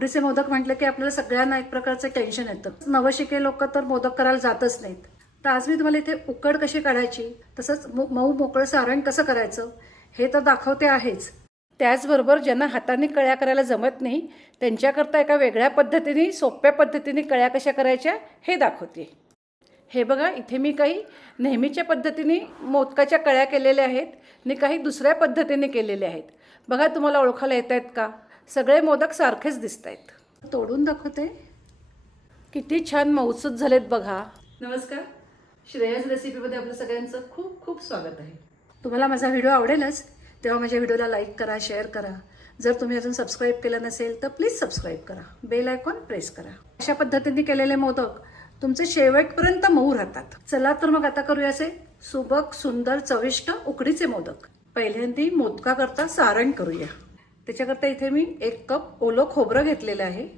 उकडीचे मोदक म्हटलं की आपल्याला सगळ्यांना एक प्रकारचं टेन्शन येतं. नवशिके लोक तर मोदक करायला जातच नाहीत. तर आज मी तुम्हाला इथे उकड कशी काढायची तसंच मऊ मोकळं सारण कसं करायचं हे तर दाखवते आहेच. त्याचबरोबर ज्यांना हाताने कळ्या करायला जमत नाही त्यांच्याकरता एका वेगळ्या पद्धतीने सोप्या पद्धतीने कळ्या कशा करायच्या हे दाखवते. हे बघा इथे मी काही नेहमीच्या पद्धतीने मोदकाच्या कळ्या केलेल्या आहेत आणि काही दुसऱ्या पद्धतीने केलेल्या आहेत. बघा तुम्हाला ओळखायला येत आहेत का? सगळे मोदक सारखेच दिसत आहेत तोडून दाखवते. किती छान मौसूद झालेत बघा. नमस्कार. श्रेयस रेसिपीमध्ये आपलं सगळ्यांचं खूप खूप स्वागत आहे. तुम्हाला माझा व्हिडिओ आवडेलच तेव्हा माझ्या व्हिडिओला लाईक करा शेअर करा. जर तुम्ही अजून सबस्क्राईब केलं नसेल तर प्लीज सबस्क्राईब करा. बेल आयकॉन प्रेस करा. अशा पद्धतीने केलेले मोदक तुमचे शेवटपर्यंत मऊ राहतात. चला तर मग आता करूया असे सुबक सुंदर चविष्ट उकडीचे मोदक. पहिल्यांदा मोदका करता सारण करूया. त्याच्याकरता इथे मी एक कप ओलं खोबरं घेतलेलं आहे.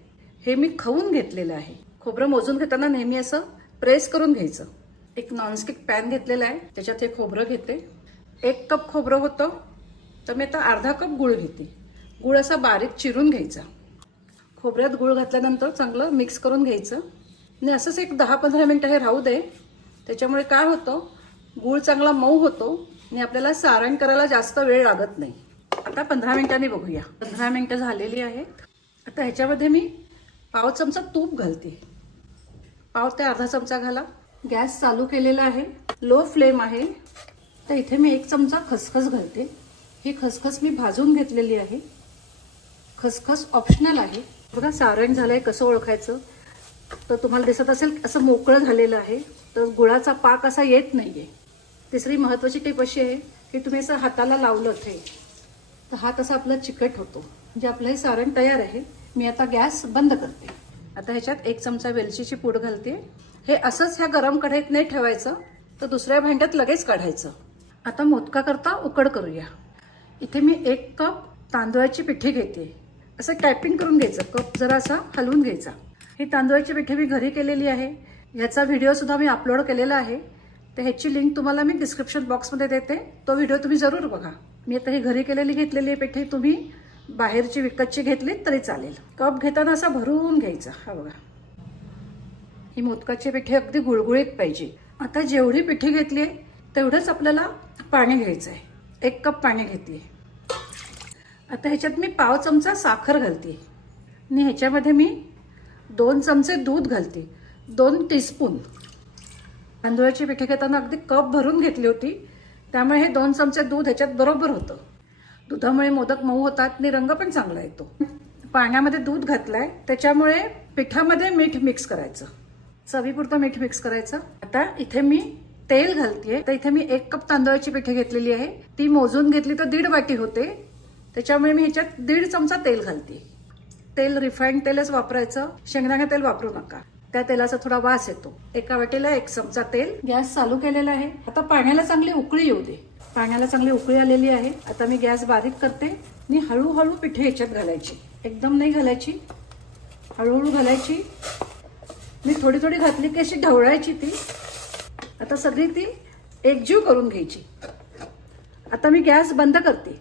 हे मी खाऊन घेतलेलं आहे. खोबरं मोजून घेताना नेहमी असं प्रेस करून घ्यायचं. एक नॉनस्टिक पॅन घेतलेला आहे. त्याच्यात हे खोबरं घेते. एक कप खोबरं होतं. तर मी आता अर्धा कप गुळ घेते. गुळ असा बारीक चिरून घ्यायचा. खोबऱ्यात गुळ घातल्यानंतर चांगलं मिक्स करून घ्यायचं. आणि असंच एक दहा पंधरा मिनटं हे राहू दे. त्याच्यामुळे काय होतं? गुळ चांगला मऊ होतो. आणि आपल्याला सारण करायला जास्त वेळ लागत नाही. आता पंधरा मिनिटांनी बघूया. पंधरा मिनटं झालेली आहेत. आता ह्याच्यामध्ये मी पाव चमचा तूप घालते. पाव ते अर्धा चमचा घाला. गॅस चालू केलेला आहे. लो फ्लेम आहे. तर इथे मी एक चमचा खसखस घालते. ही खसखस मी भाजून घेतलेली आहे. खसखस ऑप्शनल आहे. बघा सारण आहे कसं ओळखायचं? तर तुम्हाला दिसत असेल असं मोकळं झालेलं आहे. तर गुळाचा पाक असा येत नाही आहे तिसरी महत्त्वाची टिप अशी आहे की तुम्ही असं हाताला लावलं ते तर हा तसा आपला चिकट होतो. म्हणजे आपलं हे सारण तयार आहे. मी आता गॅस बंद करते. आता ह्याच्यात एक चमचा वेलचीची पूड घालते. हे असंच ह्या गरम कढईत नाही ठेवायचं तर दुसऱ्या भांड्यात लगेच काढायचं. आता मोदका करता उकड करूया. इथे मी एक कप तांदूळाची पिठी घेते. असं टायपिंग करून घ्यायचं. कप जरा असा हलवून घ्यायचा. ही तांदूळाची पिठी मी घरी केलेली आहे. ह्याचा व्हिडिओसुद्धा मी अपलोड केलेला आहे. तर ह्याची लिंक तुम्हाला मी डिस्क्रिप्शन बॉक्समध्ये देते. तो व्हिडिओ तुम्ही जरूर बघा. मी आता ही घरी केलेली घेतलेली आहे पिठी तुम्ही बाहेरची विकतची घेतली तरी चालेल. कप घेताना असा भरून घ्यायचा हा बघा. ही मोदकाची पिठी अगदी गुळगुळीत पाहिजे. आता जेवढी पिठी घेतली आहे तेवढंच आपल्याला पाणी घ्यायचं आहे एक कप पाणी घेते आता ह्याच्यात मी पाव चमचा साखर घालते आणि ह्याच्यामध्ये मी दोन चमचे दूध घालते दोन टीस्पून. तांदुळाची पिठी घेताना अगदी कप भरून घेतली होती. त्यामुळे हे दोन चमचे दूध ह्याच्यात बरोबर होतं. दुधामुळे मोदक मऊ होतात आणि रंग पण चांगला येतो. पाण्यामध्ये दूध घातलाय त्याच्यामुळे पिठामध्ये मीठ मिक्स करायचं. चवीपुरतं मीठ मिक्स करायचं. आता इथे मी तेल घालतेय. तर इथे मी एक कप तांदळाची पिठे घेतलेली आहे. ती मोजून घेतली तर दीड वाटी होते. त्याच्यामुळे मी ह्याच्यात दीड चमचा तेल घालते तेल रिफाईंड तेलच वापरायचं. शेंगदाणा तेल वापरू नका. त्या तेलाचा थोडा वास येतो. एका वाटीला एक चमचा तेल गॅस चालू केलेला आहे. आता पाण्याला चांगली उकळी येऊ दे. पाण्याला चांगली उकळी आलेली आहे. आता मी गॅस बारीक करते. आणि हळूहळू पिठे याच्यात घालायची. एकदम नाही घालायची. हळूहळू घालायची. मी थोडी थोडी घातली की अशी ढवळायची ती. आता सगळी ती एकजीव करून घ्यायची. आता मी गॅस बंद करते.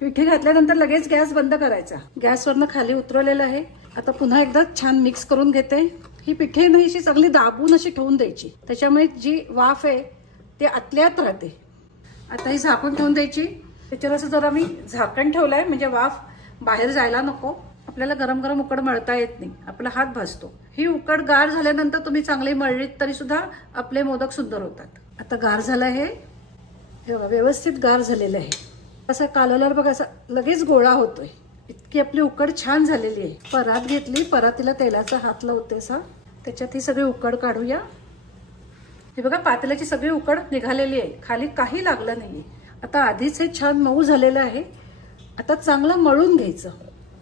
पिठी घातल्यानंतर लगेच गॅस बंद करायचा. गॅसवरनं खाली उतरवलेलं आहे. आता पुन्हा एकदा छान मिक्स करून घेते. ही पिठे ना अशी चांगली दाबून अशी ठेवून द्यायची. त्याच्यामुळे जी वाफ आहे ते आतल्यात राहते. आता ही झाकून ठेवून द्यायची. त्याच्यावर असं जरा मी झाकण ठेवलंय म्हणजे वाफ बाहेर जायला नको. आपल्याला गरम गरम उकड मळता येत नाही. आपला हात भाजतो. ही उकड गार झाल्यानंतर तुम्ही चांगली मळलीत तरी सुद्धा आपले मोदक सुंदर होतात. आता गार झालं आहे. हे व्यवस्थित गार झालेलं आहे. असं कालवल्यावर बघा असं लगेच गोळा होतोय. इतकी आपली उकड छान झालेली आहे. परात घेतली परातीला तेलाचा हात लावते असा त्याच्यात ही सगळी उकड काढूया. हे बघा पातेल्याची सगळी उकड निघालेली आहे. खाली काही लागलं नाही आता आधीच हे छान मऊ झालेलं आहे. आता चांगलं मळून घ्यायचं.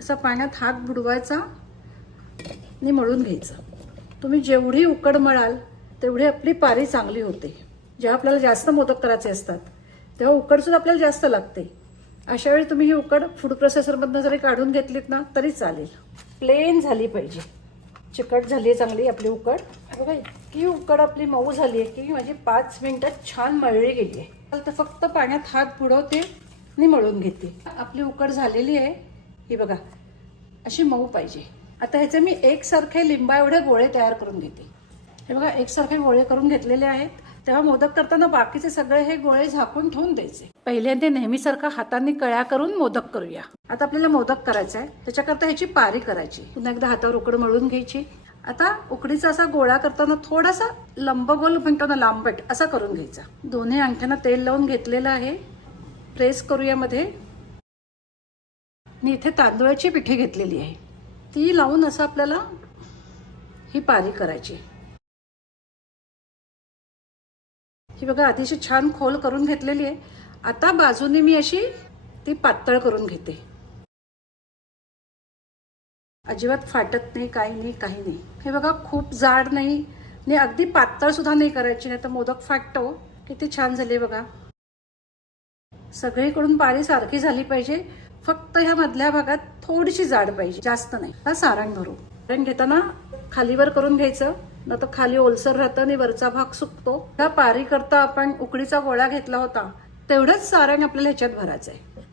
असं पाण्यात हात बुडवायचा आणि मळून घ्यायचं. तुम्ही जेवढी उकड मळाल तेवढी आपली पारी चांगली होते. जेव्हा आपल्याला जास्त मोदक करायचे असतात तेव्हा उकडसुद्धा आपल्याला जास्त लागते. अशा वेळी तुम्ही ही उकड फूड प्रोसेसरमधनं जरी काढून घेतलीत ना तरी चालेल. प्लेन झाली पाहिजे. चिकट झाली आहे चांगली आपली उकड. बघा इतकी उकड आपली मऊ झाली आहे की माझी पाच मिनटं छान मळली गेली आहे. तर फक्त पाण्यात हात बुडवते आणि मळून घेते. आपली उकड झालेली आहे. ही बघा अशी मऊ पाहिजे. आता ह्याचे मी एकसारखे लिंबा एवढे गोळे तयार करून घेते. हे बघा एकसारखे गोळे करून घेतलेले आहेत. तेव्हा मोदक करताना बाकीचे सगळे हे गोळे झाकून ठेवून द्यायचे. पहिल्यांदा नेहमीसारखा हातांनी कळ्या करून मोदक करूया. आता आपल्याला मोदक करायचा आहे त्याच्याकरता ह्याची पारी करायची. पुन्हा एकदा हातावर उकड मळून घ्यायची. आता उकडीचा असा गोळा करताना थोडासा लंबगोल म्हणतो ना लांबट असा करून घ्यायचा. दोन्ही अंगठ्यांना तेल लावून घेतलेलं आहे. प्रेस करूया मध्ये. मी इथे तांदूळाची पिठी घेतलेली आहे. ती लावून असं आपल्याला ही पारी करायची. ही बघा अतिशय छान खोल करून घेतलेली आहे. आता बाजूने मी अशी ती पातळ करून घेते. अजिबात फाटत नाही काही नाही काही नाही. हे बघा खूप जाड नाही. आणि अगदी पातळ सुद्धा नाही करायची नाही तर मोदक फाटतो. किती छान झाले बघा. सगळीकडून पारी सारखी झाली पाहिजे. फक्त ह्या मधल्या भागात थोडीशी जाड पाहिजे जास्त नाही. हा सारण भरू. सारण घेताना खालीवर करून घ्यायचं. न तर खाली ओलसर राहतं आणि वरचा भाग सुकतो. ह्या पारी करता आपण उकडीचा गोळा घेतला होता. तेवढंच सारंग आपल्याला ह्याच्यात भरायचं आहे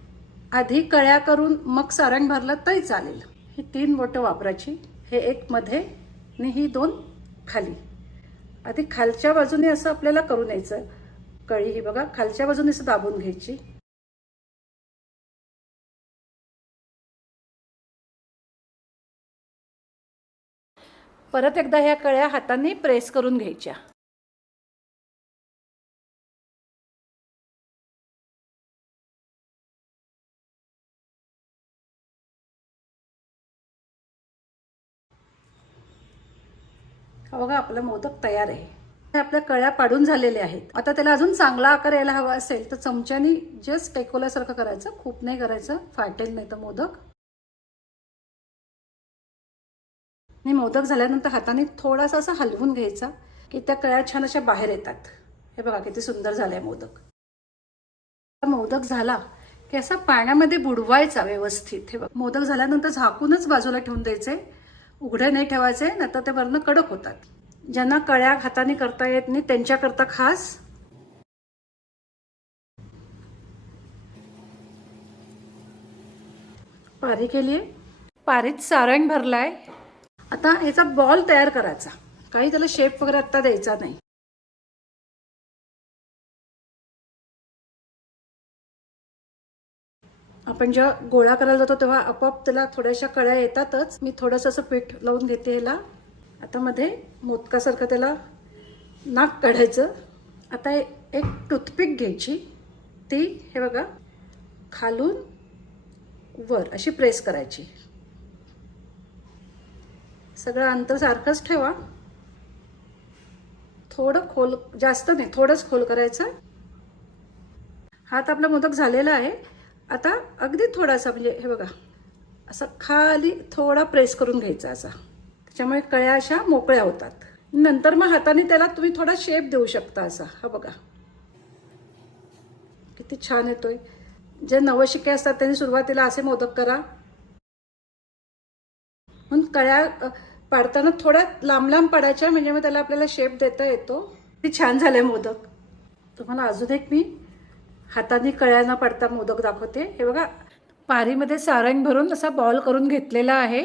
आधी कळ्या करून मग सारंग भरलं तरी चालेल. ही तीन बोटं वापरायची. हे एक मध्ये आणि ही दोन खाली. आधी खालच्या बाजूने असं आपल्याला करून यायचं. कळी ही बघा खालच्या बाजूने असं दाबून घ्यायची. परत एकदा ह्या कळ्या हाताने प्रेस करून घ्यायच्या. हा बघा आपला मोदक तयार आहे. हे आपल्या कळ्या पाडून झालेल्या आहेत. आता त्याला अजून चांगला आकार यायला हवा असेल तर चमच्यानी जस्ट टेकोल्यासारखं करायचं. खूप नाही करायचं फाटेल नाही तर मोदक. आणि मोदक झाल्यानंतर हाताने थोडासा असा हलवून घ्यायचा की त्या कळ्या छान अशा बाहेर येतात. हे बघा किती सुंदर झालाय मोदक. मोदक झाला की असा पाण्यामध्ये बुडवायचा व्यवस्थित. हे बघ मोदक झाल्यानंतर झाकूनच बाजूला ठेवून द्यायचे. उघडे नाही ठेवायचे नाहीतर ते वरनं कडक होतात. ज्यांना कळ्या हाताने करता येत नाही त्यांच्याकरता खास पारी केली पारीत सारण भरलाय. आता याचा बॉल तयार करायचा. काही त्याला शेप वगैरे आता द्यायचा नाही. आपण जेव्हा गोळा करायला जातो तेव्हा आपोआप त्याला थोड्याशा कळ्या येतातच. मी थोडंसं असं पीठ लावून घेते याला. आता मध्ये मोदकासारखं त्याला नाक काढायचं. आता एक टूथपिक घ्यायची. ती हे बघा खालून वर अशी प्रेस करायची. सगळं अंतर सारखंच ठेवा. थोडं खोल जास्त नाही थोडंच खोल करायचं. हात आपला मोदक झालेला आहे. आता अगदी थोडासा म्हणजे हे बघा असं खाली थोडा प्रेस करून घ्यायचा असा. त्याच्यामुळे कळ्या अशा मोकळ्या होतात. नंतर मग हाताने त्याला तुम्ही थोडा शेप देऊ शकता असा. हा बघा. किती छान येतोय. जे नवशिके असतात त्यांनी सुरुवातीला असे मोदक करा. म्हणून कळ्या पाडताना थोड्या लांब लांब पडायच्या म्हणजे मग त्याला आपल्याला शेप देता येतो. ते छान झाले मोदक. तुम्हाला अजून एक मी हाताने कळ्या न पडता मोदक दाखवते. हे बघा पारीमध्ये सारंग भरून असा बॉल करून घेतलेला आहे.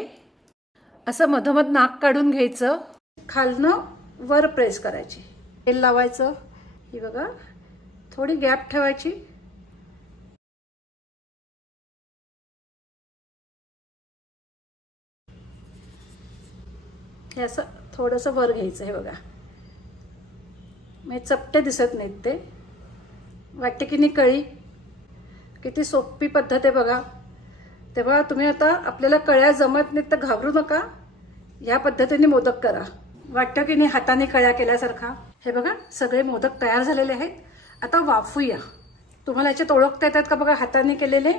असं मधोमध नाक काढून घ्यायचं. खालनं वर प्रेस करायची. तेल लावायचं. ही बघा थोडी गॅप ठेवायची. हे असं थोडंसं वर घ्यायचं हे बघा. म्हणजे चपटे दिसत नाहीत ते. वाटते की नाही कळी? किती सोपी पद्धत आहे बघा. तेव्हा तुम्ही आता आपल्याला कळ्या जमत नाहीत तर घाबरू नका. या पद्धतीने मोदक करा. वाटतं की नाही हाताने कळ्या केल्यासारखा? हे बघा सगळे मोदक तयार झालेले आहेत. आता वाफूया. तुम्हाला याच्यात ओळखता येतात का बघा हाताने केलेले?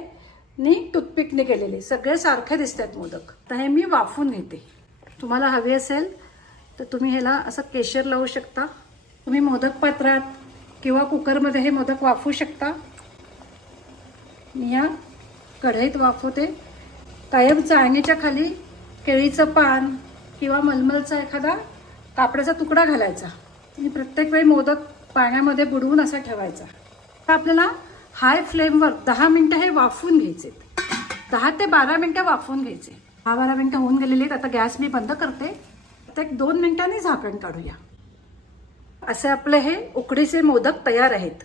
नी टूथपिकने केलेले. सगळे सारखे दिसतात मोदक. तर हे मी वाफून घेते तुम्हाला हवी असेल तर तुम्ही ह्याला असं केशर लावू शकता. तुम्ही मोदक पात्रात. किंवा कुकरमध्ये हे मोदक वाफवू शकता. मी या कढईत वाफवते. कायम चाळणीच्या खाली केळीचं पान किंवा मलमलचा एखादा कापडाचा तुकडा घालायचा. आणि प्रत्येक वेळी मोदक पाण्यामध्ये बुडवून असा ठेवायचा. तर आपल्याला हाय फ्लेमवर दहा मिनटं हे वाफवून घ्यायचे दहा ते बारा मिनटं वाफवून घ्यायचे दहा बारा मिनटं होऊन गेलेली आहेत. आता गॅस मी बंद करते. तर एक दोन मिनिटांनी झाकण काढूया. असे आपले हे उकडीचे मोदक तयार आहेत.